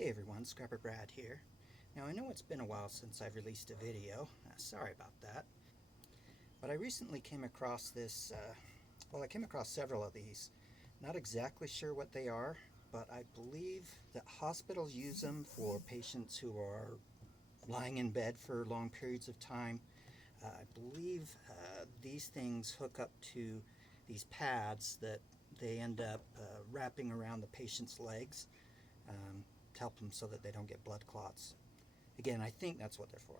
Hey everyone, Scrapper Brad here. Now I know it's been a while since I've released a video, sorry about that, but I recently came across this, I came across several of these. Not exactly sure what they are, but I believe that hospitals use them for patients who are lying in bed for long periods of time. I believe these things hook up to these pads that they end up wrapping around the patient's legs to help them so that they don't get blood clots. Again, I think that's what they're for.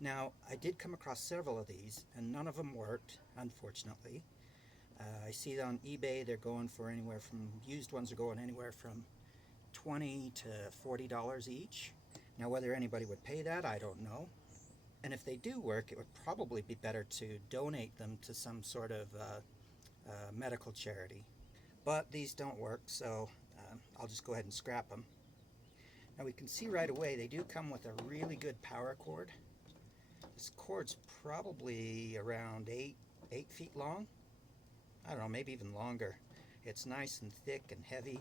Now, I did come across several of these, and none of them worked, unfortunately. I see that on eBay they're going for anywhere from, used ones are going anywhere from $20 to $40 each. Now, whether anybody would pay that, I don't know. And if they do work, it would probably be better to donate them to some sort of medical charity. But these don't work, so I'll just go ahead and scrap them. Now we can see right away they do come with a really good power cord. This cord's probably around 8 feet long. I don't know, maybe even longer. It's nice and thick and heavy.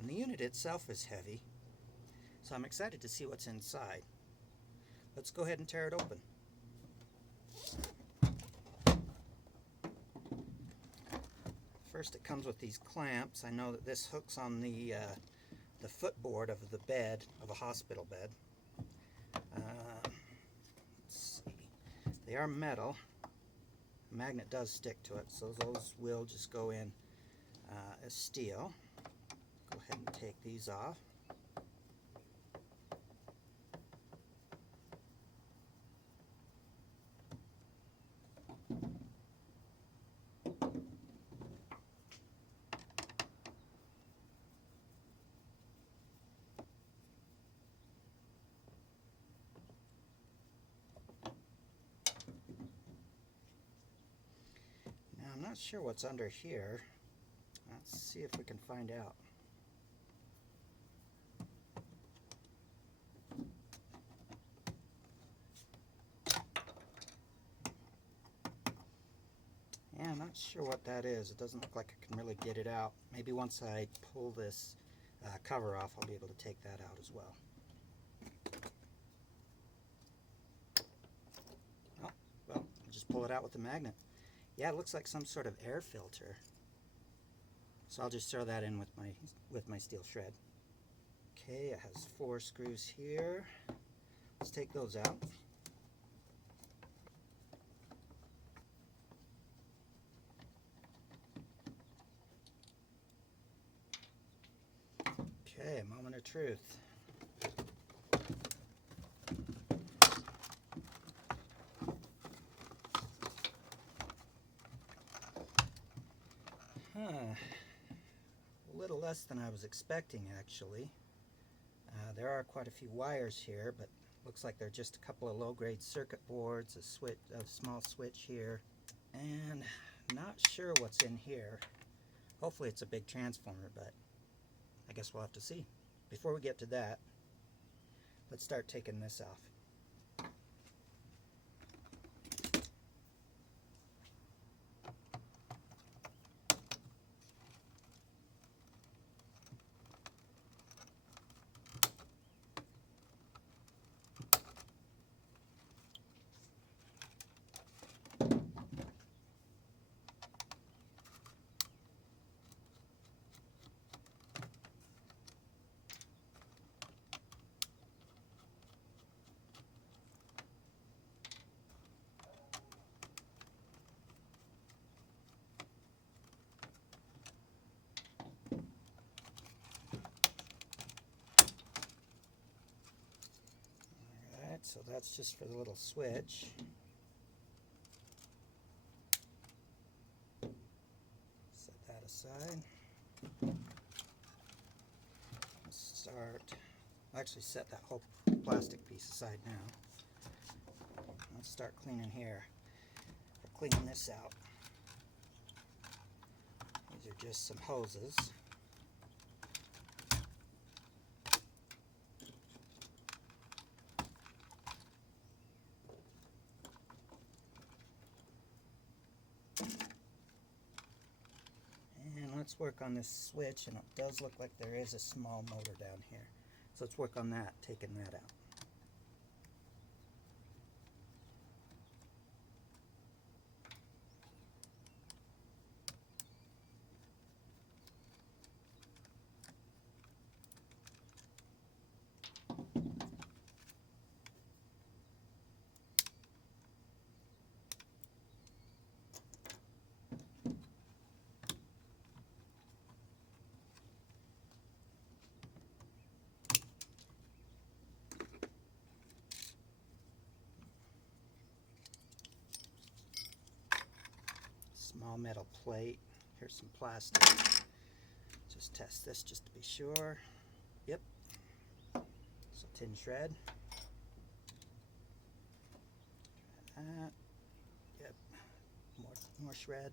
And the unit itself is heavy. So I'm excited to see what's inside. Let's go ahead and tear it open. First it comes with these clamps. I know that this hooks on the footboard of the bed, of a hospital bed. Let's see. They are metal. The magnet does stick to it, so those will just go in as steel. Go ahead and take these off. Now I'm not sure what's under here. Let's see if we can find out. Yeah, I'm not sure what that is. It doesn't look like I can really get it out. Maybe once I pull this cover off, I'll be able to take that out as well. Oh, well, I'll just pull it out with the magnet. Yeah, it looks like some sort of air filter. So I'll just throw that in with my steel shred. Okay, it has 4 screws here. Let's take those out. Okay, moment of truth. A little less than I was expecting, actually. There are quite a few wires here, but looks like they're just a couple of low-grade circuit boards, a small switch here, and not sure what's in here. Hopefully it's a big transformer, but I guess we'll have to see. Before we get to that, let's start taking this off. So that's just for the little switch. Set that aside. Let's actually set that whole plastic piece aside now. Let's start cleaning here. We're cleaning this out. These are just some hoses. let's let's work on this switch, and it does look like there is a small motor down here. So let's work on that, taking that out. Small metal plate. Here's some plastic. Just test this just to be sure. Yep. So tin shred. Try that. Yep. More shred.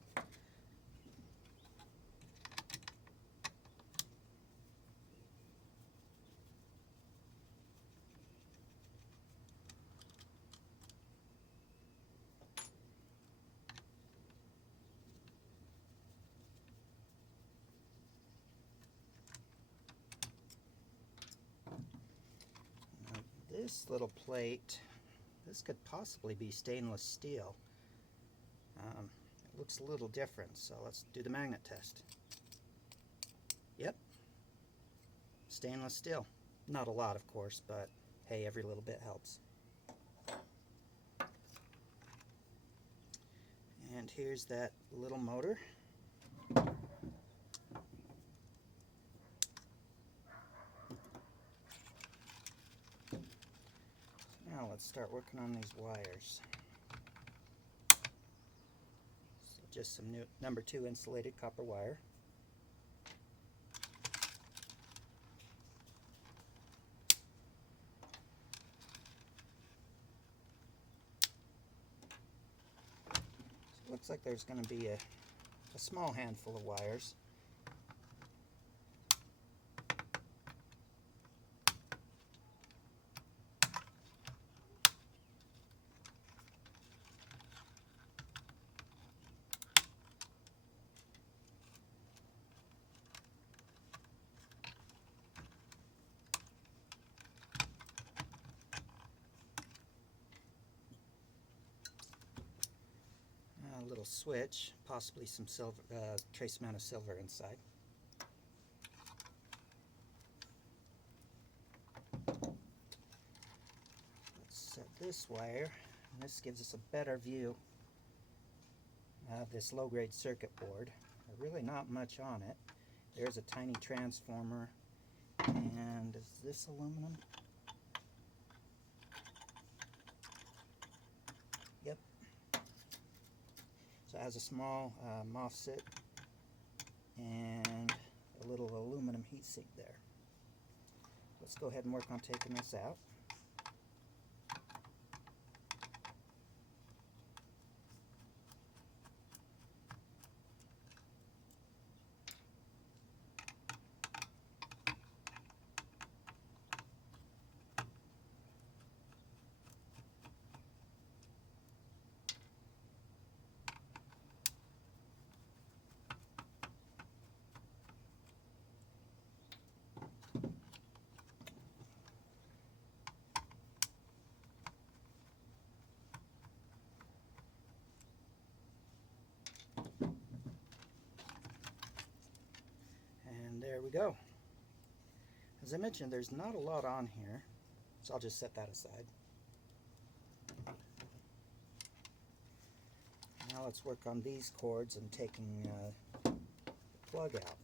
This little plate, this could possibly be stainless steel. It looks a little different, so let's do the magnet test. Yep, stainless steel. Not a lot, of course, but hey, every little bit helps. And here's that little motor. Now let's start working on these wires. So just some new number 2 insulated copper wire. So it looks like there's going to be a small handful of wires. A little switch, possibly some silver, trace amount of silver inside. Let's set this wire, and this gives us a better view of this low-grade circuit board. Really not much on it. There's a tiny transformer, and is this aluminum? Yep. So it has a small MOSFET and a little aluminum heatsink there. Let's go ahead and work on taking this out. There we go. As I mentioned, there's not a lot on here, so I'll just set that aside. Now let's work on these cords and taking the plug out.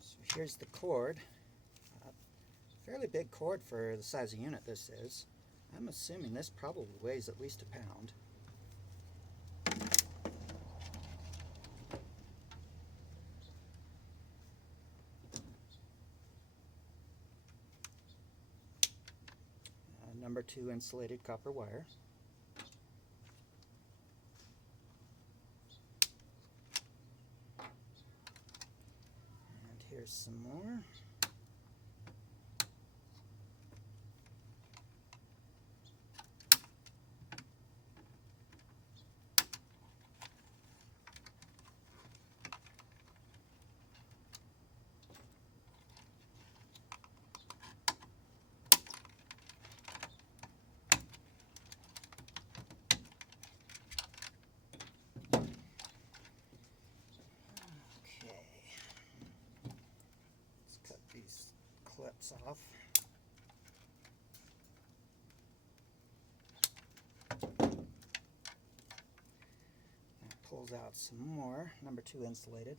So here's the cord. Fairly big cord for the size of unit this is. I'm assuming this probably weighs at least a pound. Number 2 insulated copper wire. And here's some more. pops off. That pulls out some more, number 2 insulated.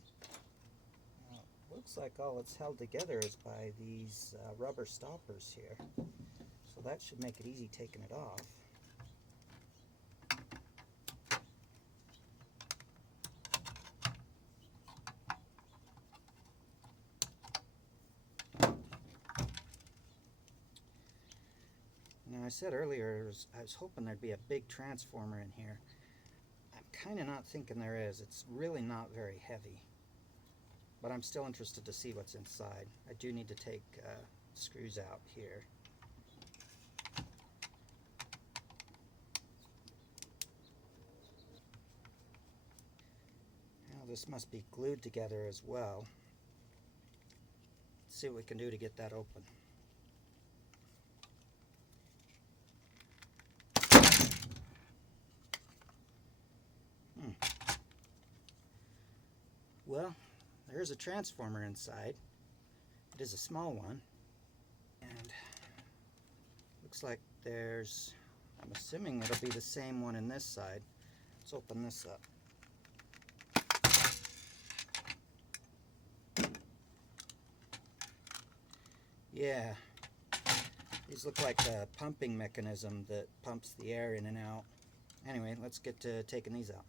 Looks like all it's held together is by these rubber stoppers here. So that should make it easy taking it off. Now I said earlier I was hoping there'd be a big transformer in here. I'm kind of not thinking there is. It's really not very heavy. But I'm still interested to see what's inside. I do need to take screws out here. Now this must be glued together as well. Let's see what we can do to get that open. Well, there's a transformer inside. It is a small one, and looks like there's, I'm assuming it'll be the same one in this side. Let's open this up. Yeah, these look like the pumping mechanism that pumps the air in and out. Anyway, let's get to taking these out.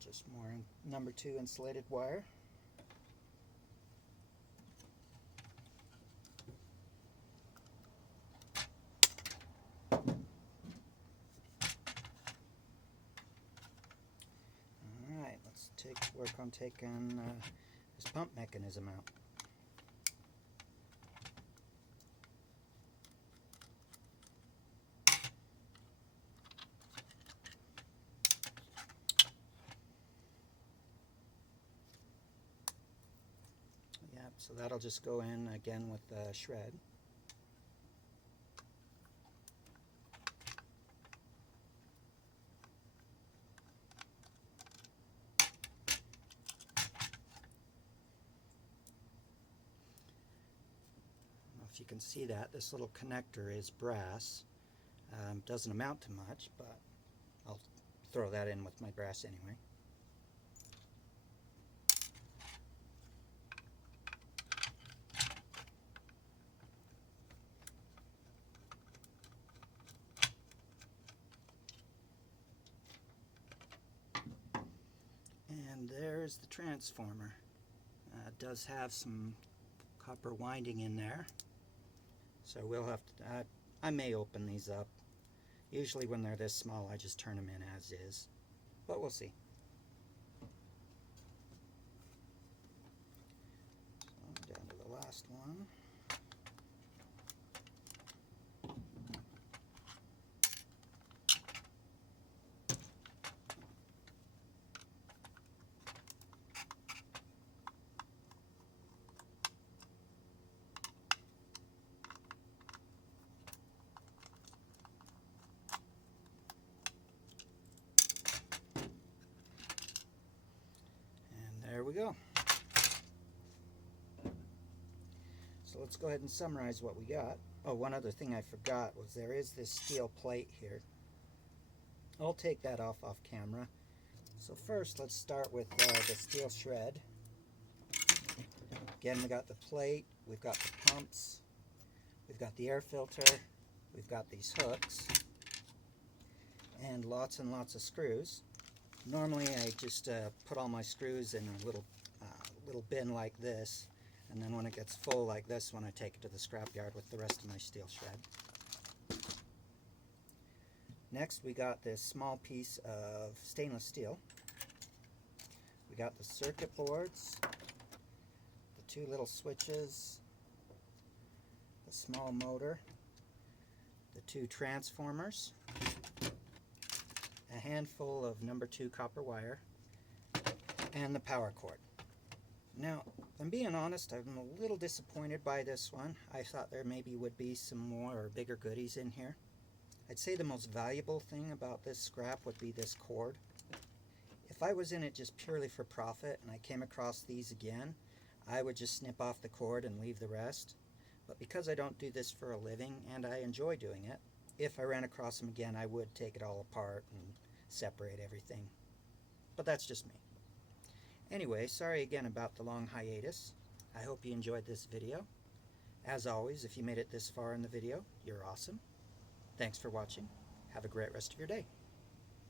Just more number 2 insulated wire. Alright, let's work on taking this pump mechanism out. So that'll just go in again with the shred. I don't know if you can see that. This little connector is brass. Doesn't amount to much, but I'll throw that in with my brass anyway. And there's the transformer. It does have some copper winding in there, so we'll have to, I may open these up. Usually when they're this small I just turn them in as is, but we'll see. So down to the last one. There we go. So let's go ahead and summarize what we got. Oh, one other thing I forgot was there is this steel plate here. I'll take that off camera. So first let's start with the steel shred. Again, we got the plate, we've got the pumps, we've got the air filter, we've got these hooks, and lots of screws. Normally I just put all my screws in a little bin like this, and then when it gets full like this one I take it to the scrapyard with the rest of my steel shred. Next we got this small piece of stainless steel. We got the circuit boards, the two little switches, the small motor, the two transformers, a handful of number 2 copper wire, and the power cord. Now, if I'm being honest, I'm a little disappointed by this one. I thought there maybe would be some more or bigger goodies in here. I'd say the most valuable thing about this scrap would be this cord. If I was in it just purely for profit and I came across these again, I would just snip off the cord and leave the rest. But because I don't do this for a living and I enjoy doing it, if I ran across them again, I would take it all apart and separate everything. But that's just me. Anyway, sorry again about the long hiatus. I hope you enjoyed this video. As always, if you made it this far in the video, you're awesome. Thanks for watching. Have a great rest of your day.